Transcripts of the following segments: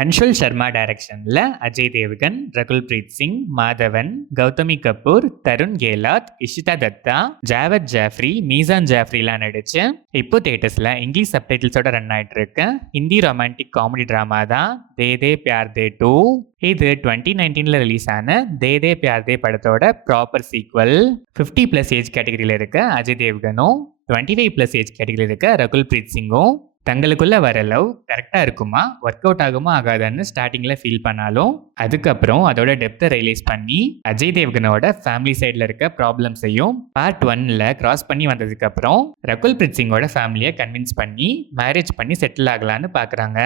அன்ஷுல் சர்மா டைரக்ஷன்ல Ajay Devgn, Rakul breath Singh, Madhavan, Gautami Kapoor, Tarun Gahlot, Ishita Datta, Javad Jafri, மீசான் ஜாஃப்ரிலாம் நடிச்சு இப்போ தியேட்டர்ஸ்ல இங்கிலீஷ் சப்டைட்டில்ஸோட ரன் ஆயிட்டு இருக்கு ஹிந்தி ரொமான்டிக் காமெடி டிராமா தான் தே தே பியார் தே 2. இது 2019ல ரிலீஸ் ஆன தே தே பியார் தே படத்தோட ப்ராப்பர் சீக்வல். 50+ ஏஜ் கேட்டகரியில் இருக்க அஜய் தேவ்கனும் 25+ ஏஜ் கேட்டகரியில் இருக்க ரகுல் பிரீத் சிங்கும் தங்களுக்குள்ள வர லவ் கரெக்டாக இருக்குமா, ஒர்க் அவுட் ஆகுமா ஆகாதான்னு ஸ்டார்டிங்கில் ஃபீல் பண்ணாலும் அதுக்கப்புறம் அதோட டெப்த்தை ரியலைஸ் பண்ணி அஜய் தேவ்கனோட ஃபேமிலி சைடில் இருக்க ப்ராப்ளம்ஸையும் பார்ட் 1ல் கிராஸ் பண்ணி வந்ததுக்கப்புறம் ரகுல் பிரீத் சிங்கோட ஃபேமிலியை கன்வின்ஸ் பண்ணி மேரேஜ் பண்ணி செட்டில் ஆகலான்னு பார்க்குறாங்க.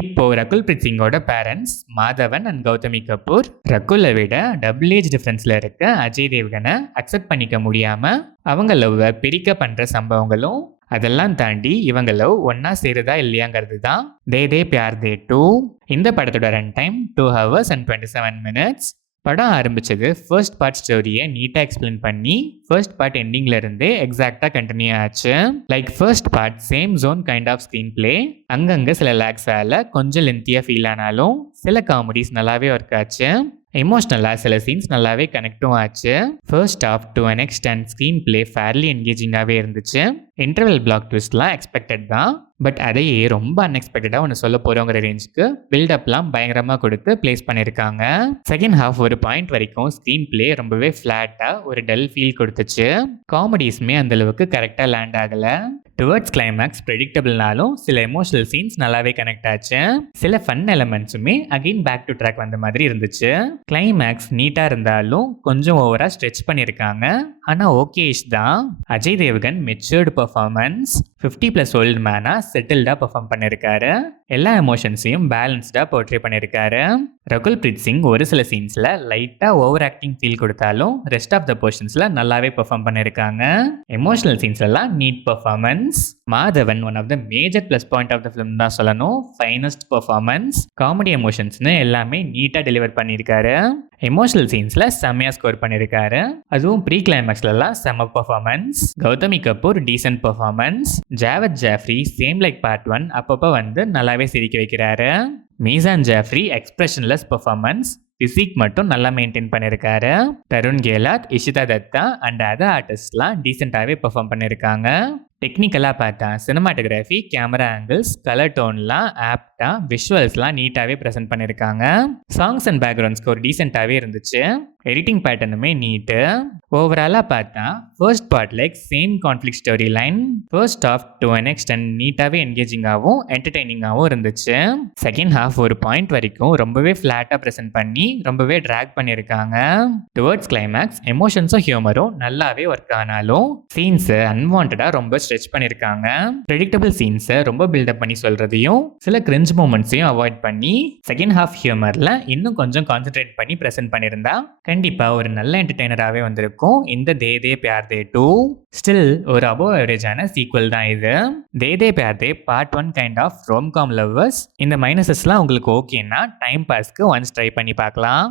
இப்போ ரகுல் பிரீத் சிங்கோட பேரண்ட்ஸ் மாதவன் அண்ட் கௌதமி கபூர் ரகுலை விட டபுள் ஏஜ் டிஃப்ரென்ஸில் இருக்க அஜய் தேவ்கனை அக்செப்ட் பண்ணிக்க முடியாமல் அவங்க லவ்வை பிரிக்க பண்ணுற சம்பவங்களும் அதெல்லாம் தாண்டி இவங்க லவ் ஒன்னா சேருதா இல்லையாங்கிறது தான் தே தே பியார் தே 2. இந்த படத்தோட run time 2 hours and 27 minutes. படம் ஆரம்பிச்சது ஃபர்ஸ்ட் பார்ட் ஸ்டோரியை நீட்டாக எக்ஸ்பிளைன் பண்ணி ஃபர்ஸ்ட் பார்ட் எண்டிங்ல இருந்தே எக்ஸாக்டாக கண்டினியூ ஆச்சு. Like first part same genre kind of screen play, அங்கங்கே சில லேக்ஸால கொஞ்சம் லென்த்தியாக ஃபீல் ஆனாலும் சில காமெடிஸ் நல்லாவே ஒர்க் ஆச்சு. எமோஷ்னலாக சில சீன்ஸ் நல்லாவே கனெக்டும் ஆச்சு. First half to an extent screenplay fairly என்கேஜிங்காகவே இருந்துச்சு. இன்டர்வல் பிளாக் ட்விஸ்ட்லாம் எக்ஸ்பெக்டட் தான், பட் அதையே ரொம்ப அன்எக்ஸ்பெக்டடாக ஒன்று சொல்ல போகிறோங்கிற ரேஞ்சுக்கு பில்டப்லாம் பயங்கரமாக கொடுத்து பிளேஸ் பண்ணியிருக்காங்க. செகண்ட் ஹாஃப் ஒரு பாயிண்ட் வரைக்கும் ஸ்க்ரீன் பிளே ரொம்பவே ஃப்ளாட்டாக ஒரு டல் ஃபீல் கொடுத்துச்சு. காமெடிஸுமே அந்தளவுக்கு கரெக்டாக லேண்ட் ஆகலை. டுவர்ட்ஸ் கிளைமேக்ஸ் ப்ரெடிக்டபிள்னாலும் சில எமோஷனல் சீன்ஸ் நல்லாவே கனெக்ட் ஆச்சு. சில ஃபன் எலமெண்ட்ஸுமே அகெயின் பேக் டு ட்ராக் வந்த மாதிரி இருந்துச்சு. கிளைமேக்ஸ் நீட்டாக இருந்தாலும் கொஞ்சம் ஓவராக ஸ்ட்ரெச் பண்ணியிருக்காங்க, ஆனால் ஓகேஷ் தான். Ajay Devgan matured performance, 50+ old மேனாக செட்டில்டாக பர்ஃபார்ம் பண்ணியிருக்காரு. எல்லா எமோஷன்ஸையும் பேலன்ஸ்டாக போர்ட்ரே பண்ணியிருக்காரு. ரகுல் பிரீத் சிங் ஒரு சில சீன்ஸில் லைட்டாக ஓவர் ஆக்டிங் ஃபீல் கொடுத்தாலும் ரெஸ்ட் ஆஃப் த போர்ஷன்ஸில் நல்லாவே பெர்ஃபார்ம் பண்ணியிருக்காங்க. எமோஷனல் சீன்ஸ்லாம் neat performance. Madhavan one of the major plus point of the film தான் சொல்லணும். ஃபைனஸ்ட் பர்ஃபார்மன்ஸ், காமெடி எமோஷன்ஸ்னு எல்லாமே நீட்டாக டெலிவர் பண்ணியிருக்காரு. எமோஷனல் சீன்ஸில் செம்மையாக ஸ்கோர் பண்ணியிருக்காரு. அதுவும் ப்ரீ கிளைமேக்ஸ்லாம் செம்ம performance. Gautami Kapoor decent performance. Javed Jaffrey same like part 1 அப்பப்போ வந்து நல்லாவே சிரிக்க வைக்கிறாரு. மீசான் ஜாஃப்ரி எக்ஸ்பிரஷன்லெஸ் பர்ஃபார்மன்ஸ், பிசிக் மட்டும் நல்லா மெயின்டைன் பண்ணியிருக்காரு. தருண் கேலாத், இஷிதா தத்தா அண்ட் அதர் ஆர்டிஸ்ட்லாம் டீசெண்டாகவே பெர்ஃபார்ம் பண்ணியிருக்காங்க. டெக்னிக்கலாக பார்த்தா சினிமாட்டோகிராஃபி, கேமரா ஆங்கிள்ஸ், கலர் டோன்லாம் ஆப்டாக, விஷுவல்ஸ்லாம் நீட்டாகவே ப்ரெசென்ட் பண்ணியிருக்காங்க. சாங்ஸ் அண்ட் பேக்ரவுண்ட் ஸ்கோர் டீசெண்டாகவே இருந்துச்சு. எடிட்டிங் பேட்டர்னுமே நீட்டு. ஓவராலாக பார்த்தா first part like same conflict story line, first half to an extent நீட்டாகவே என்கேஜிங்காகவும் என்டர்டெய்னிங்காகவும் இருந்துச்சு. செகண்ட் ஹாஃப் ஒரு பாயிண்ட் வரைக்கும் ரொம்பவே ஃப்ளாட்டாக ப்ரெசென்ட் பண்ணி ரொம்பவே ட்ராக் பண்ணியிருக்காங்க. டுவர்ட்ஸ் கிளைமேக்ஸ் எமோஷன்ஸும் ஹியூமரும் நல்லாவே ஒர்க் ஆனாலும் சீன்ஸை அன்வான்டாக ரொம்ப ஸ்ட்ரெச் பண்ணியிருக்காங்க. ப்ரெடிக்டபிள் சீன்ஸை ரொம்ப பில்டப் பண்ணி சொல்கிறதையும் சில கிரிஞ்ச் மூமெண்ட்ஸையும் அவாய்ட் பண்ணி செகண்ட் ஹாஃப் ஹியூமரில் இன்னும் கொஞ்சம் கான்சென்ட்ரேட் பண்ணி ப்ரெசென்ட் பண்ணியிருந்தா கண்டிப்பாக ஒரு நல்ல என்டர்டெய்னராகவே வந்திருக்கும் இந்த தே தே பியார் தே 2. ஸ்டில் ஒரு அபோவ் அவரேஜான சீக்வல் தான் இது. De De Pyaar De part 1 kind of romcom lovers. இந்த மைனஸஸ்லாம் உங்களுக்கு ஓகேன்னா டைம் பாஸ்க்கு ஒன்ஸ் ட்ரை பண்ணி பார்க்கலாம்.